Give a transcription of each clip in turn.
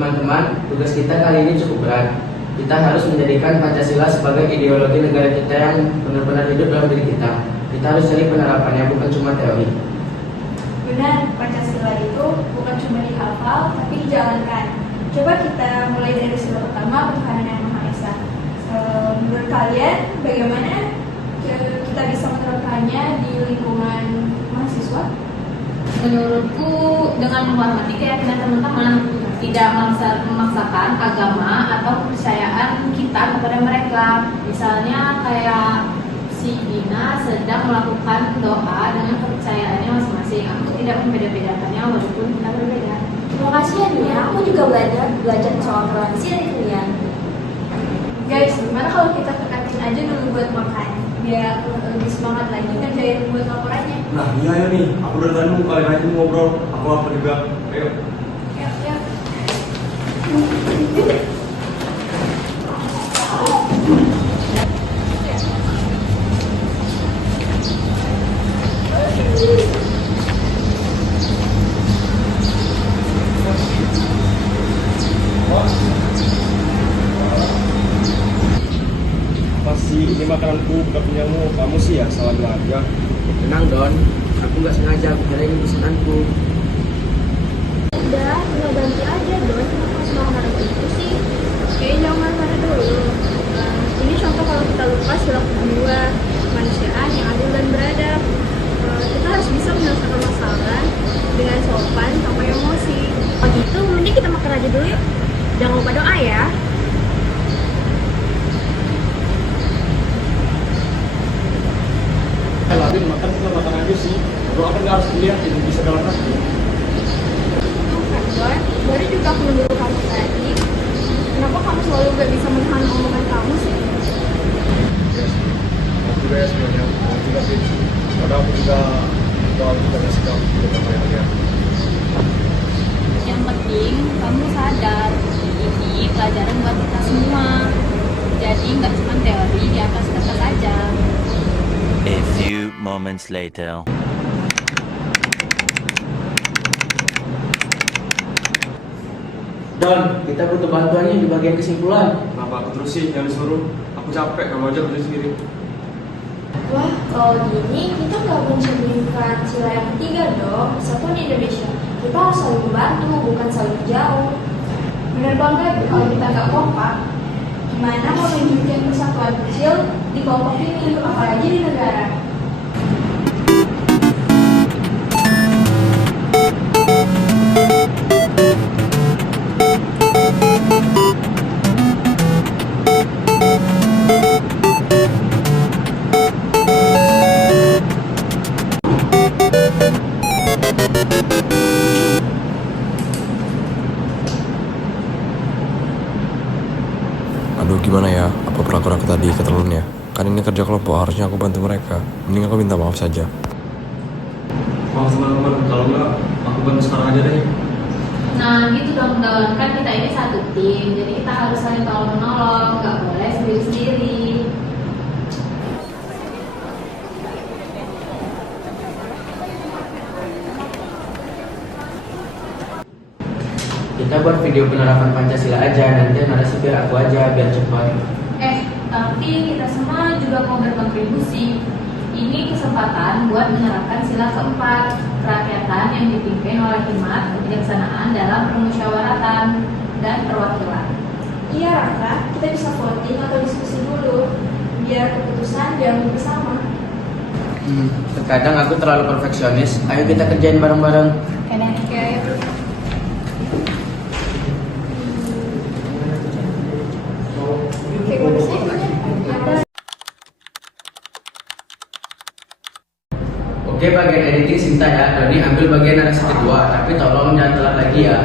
Teman-teman, tugas kita kali ini cukup berat. Kita harus menjadikan Pancasila sebagai ideologi negara kita yang benar-benar hidup dalam diri kita. Kita harus cari penerapannya, bukan cuma teori. Benar, Pancasila itu bukan cuma dihafal, tapi dijalankan. Coba kita mulai dari sila pertama, Tuhan Yang Maha Esa. Menurut kalian, bagaimana kita bisa menerapkannya di lingkungan mahasiswa? Menurutku, dengan menghormati keyakinan teman-teman, tidak memaksakan agama atau kepercayaan kita kepada mereka. Misalnya kayak si Dina sedang melakukan doa dengan kepercayaannya masing-masing. Aku tidak membeda-bedakannya walaupun kita berbeda. Terima kasih ya Nia, aku juga belajar soal toleransi dari kalian. Guys, gimana kalau kita ke kantin aja dulu buat makan? Biar lebih semangat lagi ngerjain buat laporannya. Nah iya ya nih, aku udah tadi mau kalian aja ngobrol, aku lapar juga. Ayo. Ya. Masih ini makananku bukan punyamu, kamu sih ya salah aja. Tenang Don, aku nggak sengaja, aku kira ini pesananku. Udah, tinggal ganti aja Don, kenapa semua marah gitu sih? Oke, jangan marah dulu. Ini contoh kalau kita lupa sila kedua, kemanusiaan yang adil dan beradab. Kita harus bisa menyelesaikan masalah dengan sopan tanpa emosi. Oh gitu, mending kita makan aja dulu yuk. Jangan lupa doa ya. Tapi makan kita makan aja sih. Doa kan nggak harus dilihat, jadi bisa dalam hati. Don, baru juga aku menurut kamu tadi. Kenapa kamu selalu gak bisa menahan omongan kamu sih? Aku juga ya sebenarnya, aku juga sih. Padahal aku juga kasih tahu ke kalian. Yang penting kamu sadar, ini pelajaran buat kita semua. Jadi nggak cuma teori di atas kertas saja. A few moments later. Don, kita butuh bantuannya di bagian kesimpulan. Kenapa aku terus sih yang disuruh? Aku capek, kamu aja kerja sendiri. Wah, kalau gini kita nggak mencerminkan sila yang ketiga dong. Satu di Indonesia, kita harus saling membantu, bukan saling jauh. Bener banget, kalau kita gak kompak, gimana mau nunjukin persatuan kecil di kelompok ini, apalagi di negara. Aduh gimana ya, apa perlakuan aku tadi keterlaluan ya? Kan ini kerja kelompok, harusnya aku bantu mereka. Mending aku minta maaf saja. Maaf teman-teman, kalau enggak aku bantu sekarang aja deh. Nah gitu dong Don, kan kita ini satu tim, jadi kita harus saling tolong menolong, nggak boleh sendiri-sendiri. Kita buat video penerapan Pancasila aja, nanti narasi biar aku aja, biar cepat. Tapi kita semua juga mau berkontribusi. Ini kesempatan buat menerapkan sila keempat, kerakyatan yang dipimpin oleh hikmat, kebijaksanaan dalam permusyawaratan dan perwakilan. Iya Raka, kita bisa voting atau diskusi dulu, biar keputusan diambil bersama. Terkadang aku terlalu perfeksionis, ayo kita kerjain bareng-bareng. Oke. Oke, mana sih? Oke, bagian editing Sinta ya, Doni ambil bagian narasi kedua, tapi tolong jangan telat lagi ya.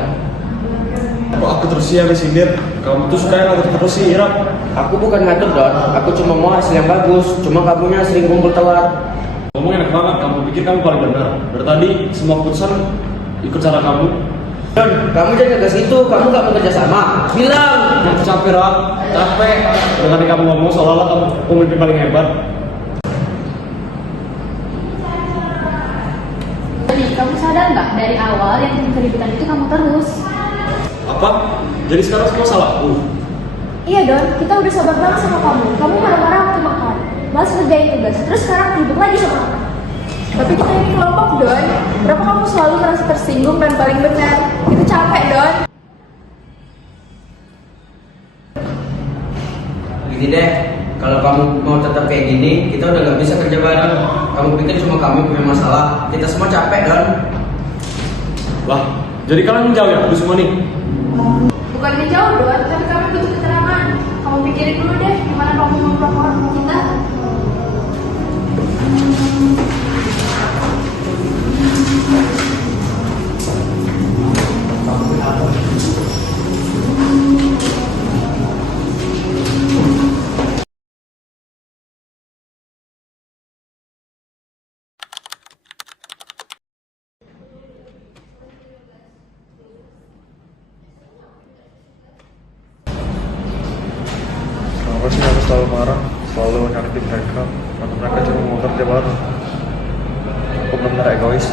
Kok aku terus sih habis sindir? Kamu tuh suka ngatur terus sih, Irap. Aku bukan ngatur Don, aku cuma mau hasil yang bagus, cuma kamunya sering kumpul telat. Ngomong enak banget, kamu pikir kamu paling benar. Dari tadi semua keputusan ikut cara kamu. Don, kamu jangan ngegas gitu, kamu gak bekerja sama. Bilang! Aku capek, Rap. Capek. Dari tadi kamu ngomong seolah-olah kamu pemimpin paling hebat. Jadi kamu sadar nggak dari awal yang keributan itu kamu terus? Apa? Jadi sekarang semua salahku? Iya Don, kita udah sabar banget sama kamu. Kamu marah-marah waktu makan, malas ngerjain tugas, terus sekarang ribut lagi sama kamu. Tapi kita ini kelompok Don, berapa kamu selalu merasa tersinggung dan paling benar? Itu capek Don. Gini deh, kalau kamu mau tetap kayak gini, kita udah gak bisa kerja bareng. Kamu pikir cuma kamu punya masalah, kita semua capek Don. Lah, jadi kalian menjauh ya, lu semua nih? Bukannya jauh Don, tapi kami butuh keterangan. Kamu pikirin dulu deh, gimana kamu melaporkan ke kita? Kenapa sih aku selalu marah, selalu nyakiti mereka, karena mereka cuma mau kerja bareng. Aku benar-benar egois.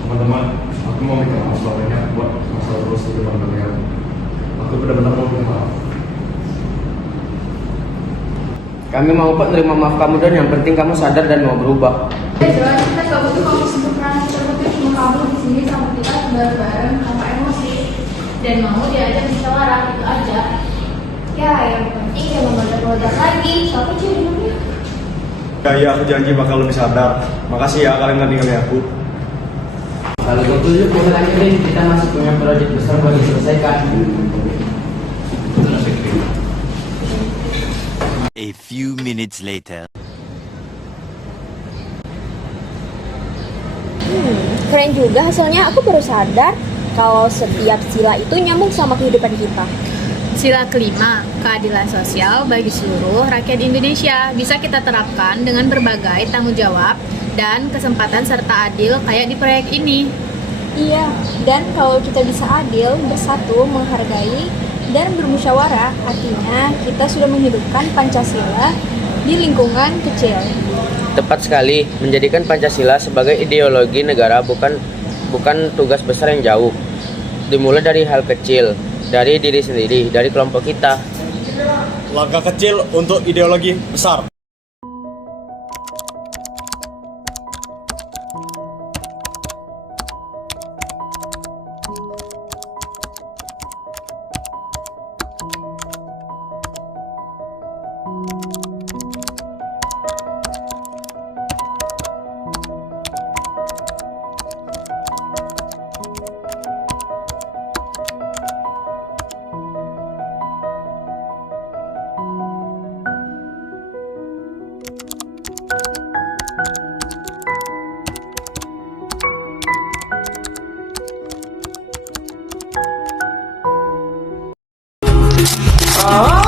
Teman-teman, aku mau minta maaf sebelumnya buat masalah terus di depan kalian. Aku benar-benar mau minta maaf. Kami mau kok nerima maaf kamu Don, yang penting kamu sadar dan mau berubah. Don, kita gak butuh kamu sempurna, kita butuh cuma kamu di sini sama kita bareng-bareng tanpa emosi. Dan mau diajak musyawarah itu aja. Ya, yang penting jangan meledak-meledak lagi. Siapa cuy namanya? Ya, aku janji bakal lebih sadar. Makasih ya kalian gak ninggalin aku. Kalau gitu yuk kita lanjutin, kita masih punya proyek besar buat diselesaikan. A few minutes later. Keren juga hasilnya. Aku baru sadar kalau setiap sila itu nyambung sama kehidupan kita. Sila kelima, keadilan sosial bagi seluruh rakyat Indonesia bisa kita terapkan dengan berbagai tanggung jawab dan kesempatan serta adil kayak di proyek ini. Iya, dan kalau kita bisa adil, bersatu, menghargai, dan bermusyawarah, artinya kita sudah menghidupkan Pancasila di lingkungan kecil. Tepat sekali, menjadikan Pancasila sebagai ideologi negara bukan tugas besar yang jauh. Dimulai dari hal kecil, dari diri sendiri, dari kelompok kita. Langkah kecil untuk ideologi besar. Oh